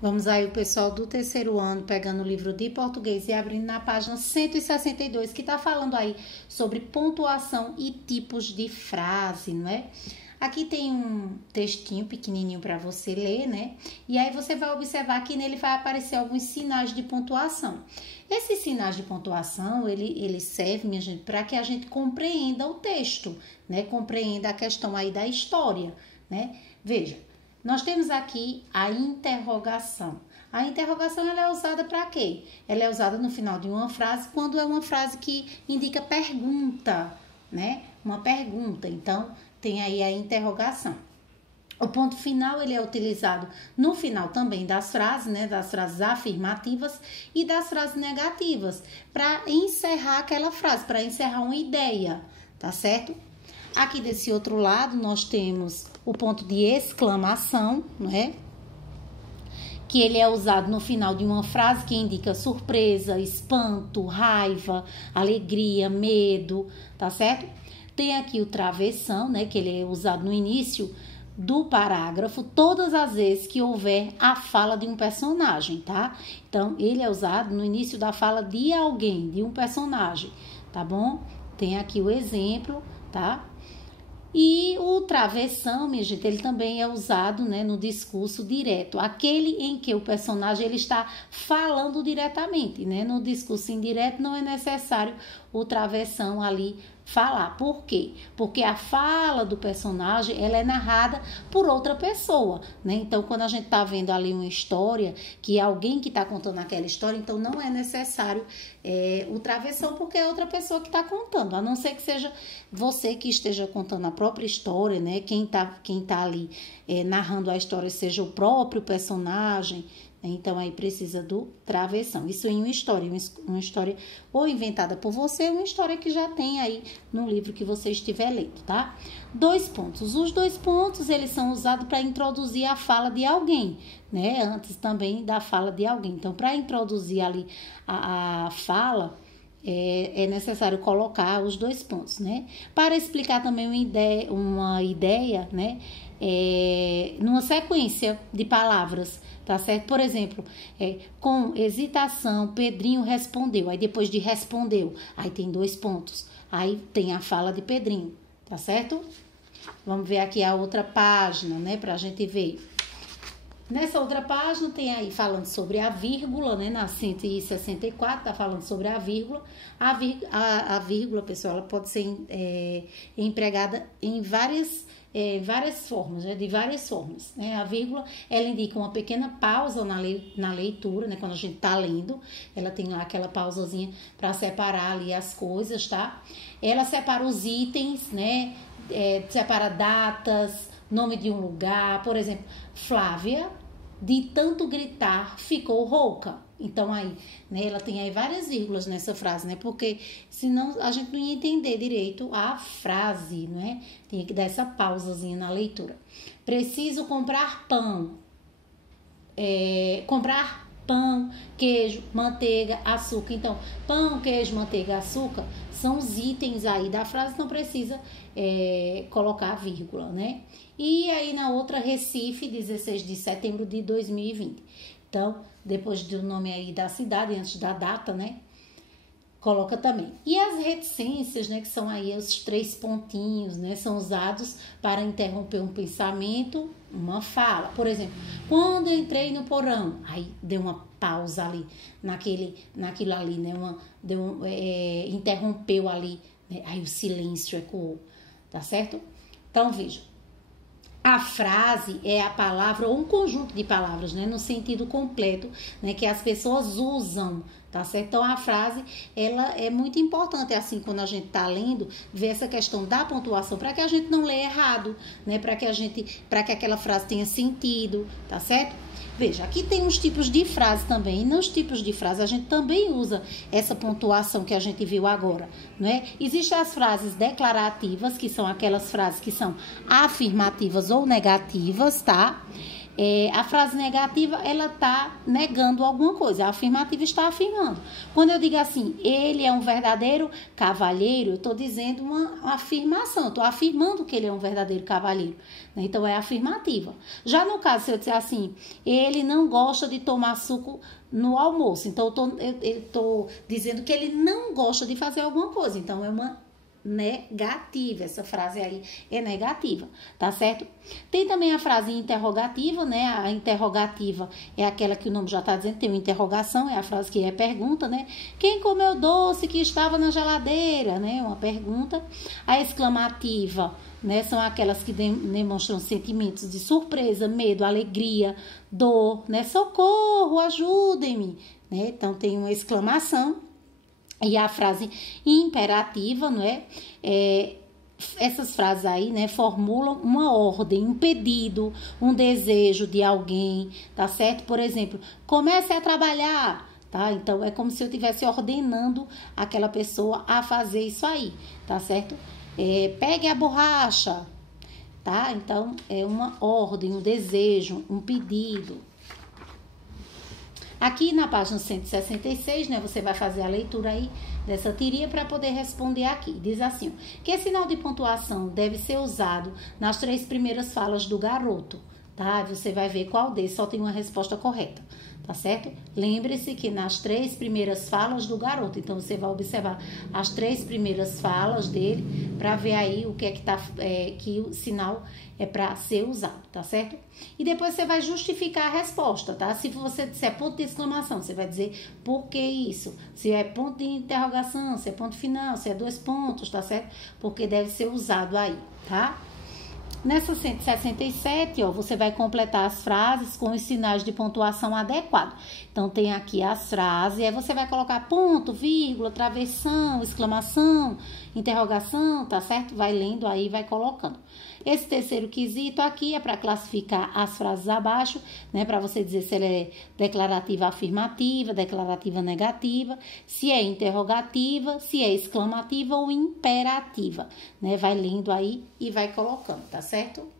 Vamos aí, o pessoal do terceiro ano, pegando o livro de português e abrindo na página 162, que está falando aí sobre pontuação e tipos de frase, não é? Aqui tem um textinho pequenininho para você ler, né? E aí você vai observar que nele vai aparecer alguns sinais de pontuação. Esses sinais de pontuação, ele serve, minha gente, para que a gente compreenda o texto, né? Compreenda a questão aí da história, né? Veja. Nós temos aqui a interrogação. A interrogação ela é usada para quê? Ela é usada no final de uma frase quando é uma frase que indica pergunta, né? Uma pergunta. Então, tem aí a interrogação. O ponto final ele é utilizado no final também das frases, né? Das frases afirmativas e das frases negativas para encerrar aquela frase, para encerrar uma ideia, tá certo? Aqui desse outro lado, nós temos o ponto de exclamação, né? Que ele é usado no final de uma frase que indica surpresa, espanto, raiva, alegria, medo, tá certo? Tem aqui o travessão, né? Que ele é usado no início do parágrafo, todas as vezes que houver a fala de um personagem, tá? Então, ele é usado no início da fala de alguém, de um personagem, tá bom? Tem aqui o exemplo, tá? E o travessão, minha gente, ele também é usado, né, no discurso direto, aquele em que o personagem ele está falando diretamente, né? No discurso indireto não é necessário o travessão ali falar. Por quê? Porque a fala do personagem ela é narrada por outra pessoa, né? Então, quando a gente está vendo ali uma história, que é alguém que está contando aquela história, então não é necessário o travessão, porque é outra pessoa que está contando, a não ser que seja você que esteja contando a própria história, né? Quem tá ali narrando a história seja o próprio personagem. Então, aí precisa do travessão. Isso em uma história ou inventada por você, ou uma história que já tem aí no livro que você estiver lendo, tá? 2 pontos. Os 2 pontos, eles são usados para introduzir a fala de alguém, né? Antes também da fala de alguém. Então, para introduzir ali a fala, é necessário colocar os 2 pontos, né? Para explicar também uma ideia, né? Numa sequência de palavras, tá certo? Por exemplo, com hesitação, Pedrinho respondeu. Aí depois de respondeu, aí tem 2 pontos. Aí tem a fala de Pedrinho, tá certo? Vamos ver aqui a outra página, né? Pra gente ver. Nessa outra página tem aí falando sobre a vírgula, né? Na 164 tá falando sobre a vírgula. A vírgula, pessoal, ela pode ser empregada em várias formas, né? De várias formas, né? A vírgula, ela indica uma pequena pausa na leitura, né? Quando a gente tá lendo, ela tem lá aquela pausazinha para separar ali as coisas, tá? Ela separa os itens, né? Separa datas, nome de um lugar, por exemplo, Flávia, de tanto gritar, ficou rouca. Então, aí, né, ela tem aí várias vírgulas nessa frase, né? Porque senão a gente não ia entender direito a frase, né? Tinha que dar essa pausazinha na leitura. Preciso comprar pão. Comprar pão, queijo, manteiga, açúcar. Então, pão, queijo, manteiga, açúcar são os itens aí da frase, não precisa colocar vírgula, né? E aí na outra, Recife, 16 de setembro de 2020. Então, depois do nome aí da cidade, antes da data, né? Coloca também. E as reticências, né? Que são aí os 3 pontinhos, né? São usados para interromper um pensamento, uma fala. Por exemplo, quando eu entrei no porão, aí deu uma pausa ali, naquilo ali, né? Interrompeu ali, né? Aí o silêncio ecoou, tá certo? Então, veja. A frase é a palavra ou um conjunto de palavras, né, no sentido completo, né, que as pessoas usam, tá certo? Então, a frase, ela é muito importante, assim, quando a gente tá lendo, ver essa questão da pontuação, para que a gente não leia errado, né, para que aquela frase tenha sentido, tá certo? Veja, aqui tem uns tipos de frase também, e nos tipos de frase a gente também usa essa pontuação que a gente viu agora, não é? Existem as frases declarativas, que são aquelas frases que são afirmativas ou negativas, tá? A frase negativa, ela está negando alguma coisa. A afirmativa está afirmando. Quando eu digo assim, ele é um verdadeiro cavalheiro, eu estou dizendo uma afirmação. Estou afirmando que ele é um verdadeiro cavalheiro. Então, é afirmativa. Já no caso, se eu disser assim, ele não gosta de tomar suco no almoço. Então, eu estou dizendo que ele não gosta de fazer alguma coisa. Então, é uma negativa, essa frase aí é negativa, tá certo? Tem também a frase interrogativa, né? A interrogativa é aquela que o nome já tá dizendo, tem uma interrogação, é a frase que é pergunta, né? Quem comeu doce que estava na geladeira, né? Uma pergunta. A exclamativa, né? São aquelas que demonstram sentimentos de surpresa, medo, alegria, dor, né? Socorro, ajudem-me, né? Então tem uma exclamação. E a frase imperativa, não é? Essas frases aí, né, formulam uma ordem, um pedido, um desejo de alguém, tá certo? Por exemplo, comece a trabalhar, tá? Então, é como se eu estivesse ordenando aquela pessoa a fazer isso aí, tá certo? Pegue a borracha, tá? Então, é uma ordem, um desejo, um pedido. Aqui na página 166, né, você vai fazer a leitura aí dessa tirinha para poder responder aqui. Diz assim, que sinal de pontuação deve ser usado nas 3 primeiras falas do garoto, tá? Você vai ver qual desses só tem uma resposta correta, tá certo? Lembre-se que nas 3 primeiras falas do garoto, então você vai observar as 3 primeiras falas dele para ver aí o que é que que o sinal é para ser usado, tá certo? E depois você vai justificar a resposta, tá? Se você disser ponto de exclamação, você vai dizer por que isso? Se é ponto de interrogação, se é ponto final, se é 2 pontos, tá certo? Porque deve ser usado aí, tá? Nessa 167, ó, você vai completar as frases com os sinais de pontuação adequados. Então, tem aqui as frases, aí você vai colocar ponto, vírgula, travessão, exclamação, interrogação, tá certo? Vai lendo aí, vai colocando. Esse terceiro quesito aqui é para classificar as frases abaixo, né? Para você dizer se ela é declarativa afirmativa, declarativa negativa, se é interrogativa, se é exclamativa ou imperativa, né? Vai lendo aí e vai colocando, tá certo?